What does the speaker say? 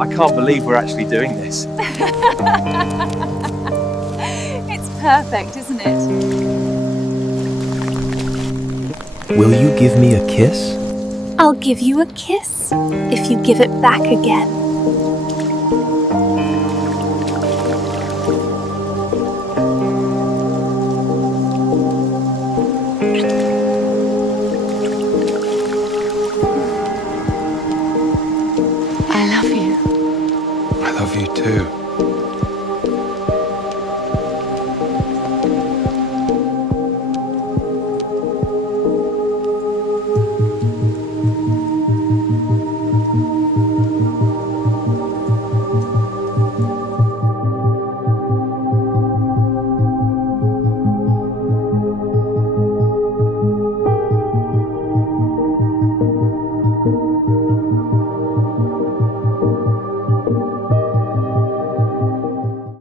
I can't believe we're actually doing this. It's perfect, isn't it? Will you give me a kiss? I'll give you a kiss if you give it back again. I love you. I love you too.